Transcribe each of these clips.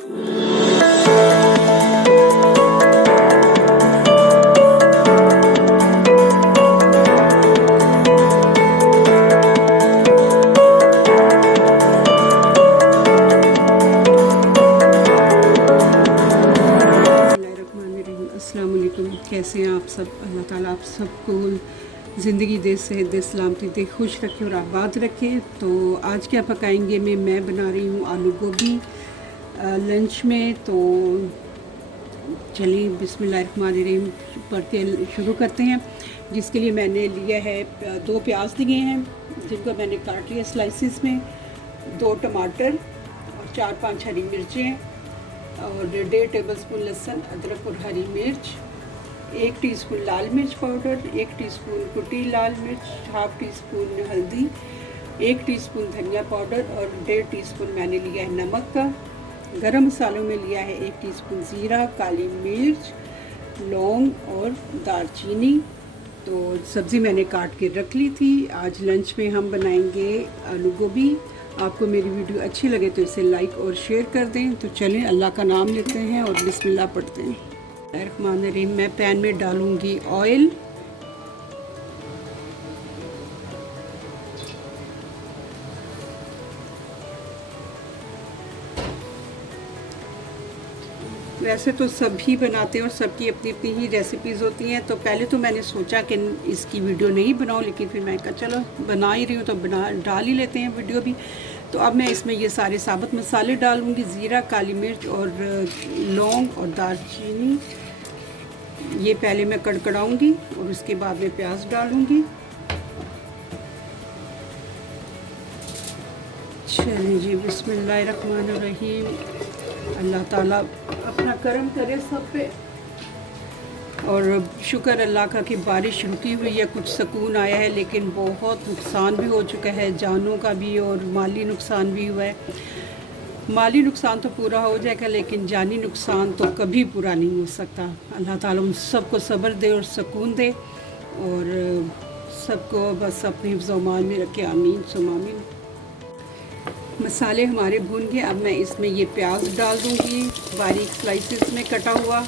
अस्सलाम वालेकुम, कैसे हैं आप सब। अल्लाह ताला आप सबको ज़िंदगी दे, सेहत दे, सलामती दे, खुश रखे और आबाद रखे। तो आज क्या पकाएंगे मैं बना रही हूँ आलू गोभी लंच में। तो चलिए बिस्मिल्लाहिर्रहमानिर्रहीम पढ़ते शुरू करते हैं। जिसके लिए मैंने लिया है 2 प्याज लिए हैं जिनको मैंने काट लिया स्लाइसिस में, 2 टमाटर और 4-5 हरी मिर्चें और 1.5 टेबलस्पून लहसुन, अदरक और हरी मिर्च, 1 टीस्पून लाल मिर्च पाउडर, 1 टीस्पून कुटी लाल मिर्च, हाफ टी स्पून हल्दी, 1 टीस्पून धनिया पाउडर और 1.5 टीस्पून मैंने लिया है नमक का। गरम मसालों में लिया है 1 टीस्पून ज़ीरा, काली मिर्च, लौंग और दालचीनी। तो सब्ज़ी मैंने काट के रख ली थी। आज लंच में हम बनाएंगे आलू गोभी। आपको मेरी वीडियो अच्छी लगे तो इसे लाइक और शेयर कर दें। तो चलें अल्लाह का नाम लेते हैं और बिस्मिल्लाह पढ़ते हैं। रहमानिर्रहीम। मैं पैन में डालूंगी ऑयल। वैसे तो सभी बनाते हैं और सबकी अपनी अपनी ही रेसिपीज़ होती हैं। तो पहले तो मैंने सोचा कि इसकी वीडियो नहीं बनाऊं, लेकिन फिर मैं कहा चलो बना ही रही हूँ तो डाल ही लेते हैं वीडियो भी। तो अब मैं इसमें ये सारे साबुत मसाले डालूँगी, ज़ीरा, काली मिर्च और लौंग और दालचीनी। ये पहले मैं कड़कड़ाऊँगी और उसके बाद मैं प्याज डालूँगी। चलिए जी बिस्मिल्लाहिर्रहमानिर्रहीम। अल्लाह ताला अपना करम करे सब पे। और शुक्र अल्लाह का कि बारिश रुकी हुई है, कुछ सुकून आया है। लेकिन बहुत नुकसान भी हो चुका है, जानों का भी और माली नुकसान भी हुआ है। माली नुकसान तो पूरा हो जाएगा लेकिन जानी नुकसान तो कभी पूरा नहीं हो सकता। अल्लाह ताला उन सबको सब्र दे और सुकून दे और सबको बस अपने हिफ्ज़-ओ-मान में रखे। आमीन सुम्मा आमीन। मसाले हमारे भून गए। अब मैं इसमें ये प्याज डाल दूँगी बारीक स्लाइसिस में कटा हुआ।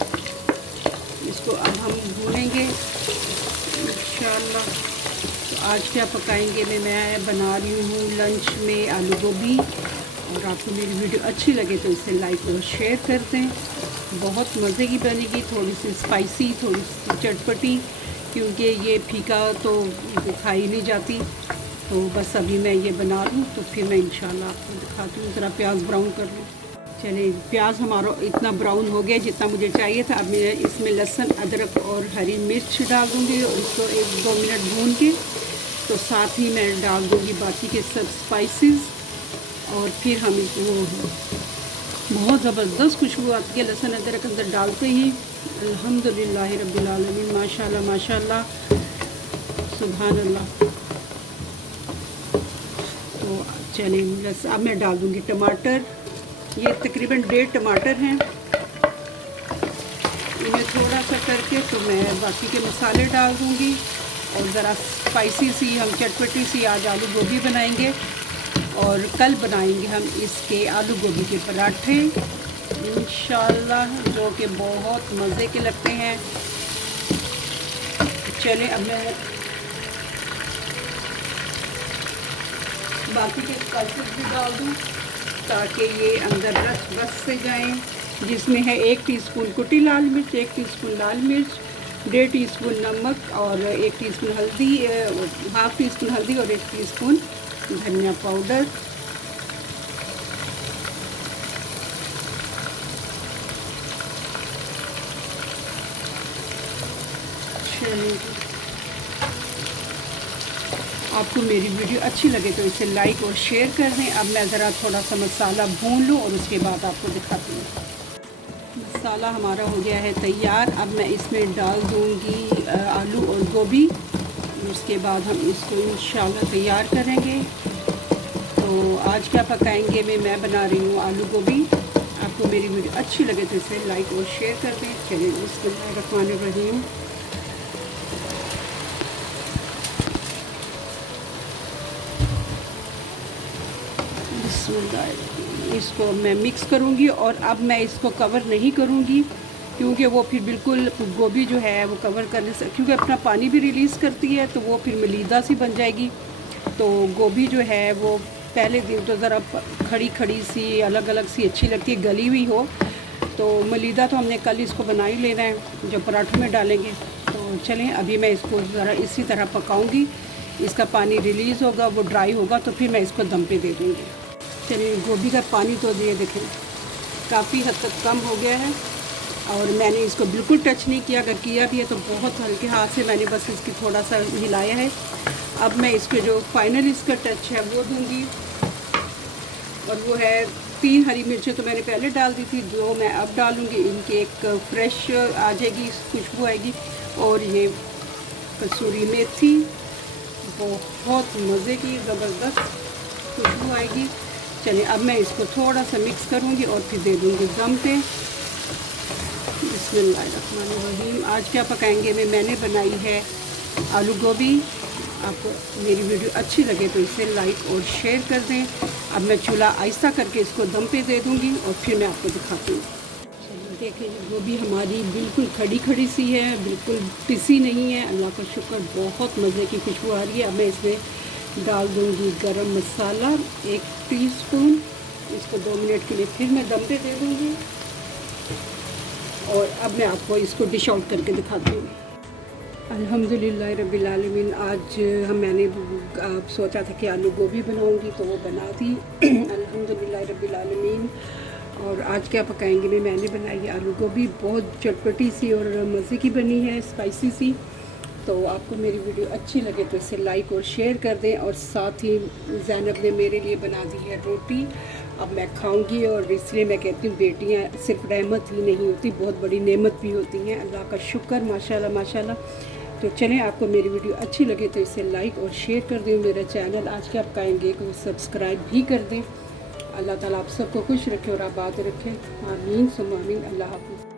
इसको अब हम भूनेंगे इंशाअल्लाह। तो आज क्या पकाएंगे मैं बना रही हूँ लंच में आलू गोभी। और आपको मेरी वीडियो अच्छी लगे तो इसे लाइक और शेयर कर दें। बहुत मज़े की बनेगी, थोड़ी सी स्पाइसी, थोड़ी सी चटपटी, क्योंकि ये फीका तो खाई नहीं जाती। तो बस अभी मैं ये बना लूँ तो फिर मैं इंशाल्लाह आपको दिखाती हूँ। ज़रा प्याज ब्राउन कर लूँ। चलिए प्याज हमारा इतना ब्राउन हो गया जितना मुझे चाहिए था। अब मैं इसमें लहसुन, अदरक और हरी मिर्च डाल दूँगी और इसको 1-2 मिनट भून के तो साथ ही मैं डाल दूँगी बाकी के सब स्पाइसेस। और फिर हम इसको बहुत ज़बरदस्त खुशबू आती है लहसुन अदरक अंदर डालते ही। अल्हम्दुलिल्लाह रब्बिल आलमीन, माशाल्लाह माशाल्लाह, सुभान अल्लाह। तो चलिए अब मैं डाल दूँगी टमाटर। ये तकरीबन 1.5 टमाटर हैं। इन्हें थोड़ा सा करके तो मैं बाकी के मसाले डाल दूँगी और ज़रा स्पाइसी सी, हम चटपटी सी आज आलू गोभी बनाएंगे। और कल बनाएंगे हम इसके आलू गोभी के पराठे इंशाल्लाह, जो कि बहुत मज़े के लगते हैं। चलें अब मैं बाकी के स्पाइसेस भी डाल दूँ ताकि ये अंदर रस बस से जाएं। जिसमें है 1 टीस्पून कुटी लाल मिर्च, 1 टीस्पून लाल मिर्च, 1.5 टीस्पून नमक और 1 टीस्पून हल्दी, हाफ टी स्पून हल्दी और 1 टीस्पून धनिया पाउडर। आपको मेरी वीडियो अच्छी लगे तो इसे लाइक और शेयर कर दें। अब मैं ज़रा थोड़ा सा मसाला भून लूँ और उसके बाद आपको दिखाती हूँ। मसाला हमारा हो गया है तैयार। अब मैं इसमें डाल दूँगी आलू और गोभी। उसके बाद हम इसको इंशाल्लाह तैयार करेंगे। तो आज क्या पकाएंगे मैं बना रही हूँ आलू गोभी। आपको मेरी वीडियो अच्छी लगे तो इसे लाइक और शेयर कर दें। चलिए बिस्मिल्लाहिर्रहमानिर्रहीम। इसको मैं मिक्स करूँगी और अब मैं इसको कवर नहीं करूँगी, क्योंकि वो फिर बिल्कुल गोभी जो है वो कवर करने से, क्योंकि अपना पानी भी रिलीज़ करती है, तो वो फिर मलीदा सी बन जाएगी। तो गोभी जो है वो पहले दिन तो ज़रा खड़ी खड़ी सी अलग अलग सी अच्छी लगती है, गली हुई हो। तो मलीदा तो हमने कल इसको बना ही लेना है, जो पराठों में डालेंगे। तो चलें, अभी मैं इसको ज़रा इसी तरह पकाऊंगी। इसका पानी रिलीज़ होगा, वो ड्राई होगा, तो फिर मैं इसको दम पे दे दूँगी। चलिए, गोभी का पानी तो ये देखें काफ़ी हद तक कम हो गया है, और मैंने इसको बिल्कुल टच नहीं किया। अगर किया भी है तो बहुत हल्के हाथ से मैंने बस इसकी थोड़ा सा हिलाया है। अब मैं इसके जो फाइनल इसका टच है वो दूँगी, और वो है 3 हरी मिर्चें तो मैंने पहले डाल दी थी, 2 मैं अब डालूँगी। इनकी एक फ्रेश आ जाएगी, खुशबू आएगी। और ये कसूरी मेथी, बहुत मज़े की ज़बरदस्त खुशबू आएगी। चलिए, अब मैं इसको थोड़ा सा मिक्स करूँगी और फिर दे दूँगी दम पे। बिस्मिल्लाहिर्रहमानिर्रहीम। आज क्या पकाएंगे मैंने बनाई है आलू गोभी। आपको मेरी वीडियो अच्छी लगे तो इसे लाइक और शेयर कर दें। अब मैं चूल्हा आहिस्ता करके इसको दम पे दे दूँगी और फिर मैं आपको दिखाती हूँ। देखिए, गोभी हमारी बिल्कुल खड़ी खड़ी सी है, बिल्कुल पिसी नहीं है। अल्लाह का शुक्र, बहुत मज़े की खुशबू आ रही है। अब मैं इसमें डाल दूँगी गरम मसाला 1 टीस्पून। इसको 2 मिनट के लिए फिर मैं दम पे दे दूँगी, और अब मैं आपको इसको डिश आउट करके दिखाती हूँ। अल्हम्दुलिल्लाह रब्बिल आलमीन। आज मैंने सोचा था कि आलू गोभी बनाऊंगी, तो वो बना दी अल्हम्दुलिल्लाह रब्बिल आलमीन। और आज क्या पकाएंगे मैंने बनाई है आलू गोभी, बहुत चटपटी सी और मज़े की बनी है, स्पाइसी सी। तो आपको मेरी वीडियो अच्छी लगे तो इसे लाइक और शेयर कर दें। और साथ ही ज़ैनब ने मेरे लिए बना दी है रोटी, अब मैं खाऊंगी। और इसलिए मैं कहती हूँ, बेटियाँ सिर्फ रहमत ही नहीं होती, बहुत बड़ी नेमत भी होती हैं। अल्लाह का शुक्र, माशाल्लाह माशाल्लाह। तो चलें, आपको मेरी वीडियो अच्छी लगे तो इसे लाइक और शेयर कर दें। मेरा चैनल आज क्या पकाएंगे को सब्सक्राइब भी कर दें। अल्लाह ताला आप सबको खुश रखे और आबाद रखे। आमीन सुम्मा आमीन। अल्लाह हाफ़िज़।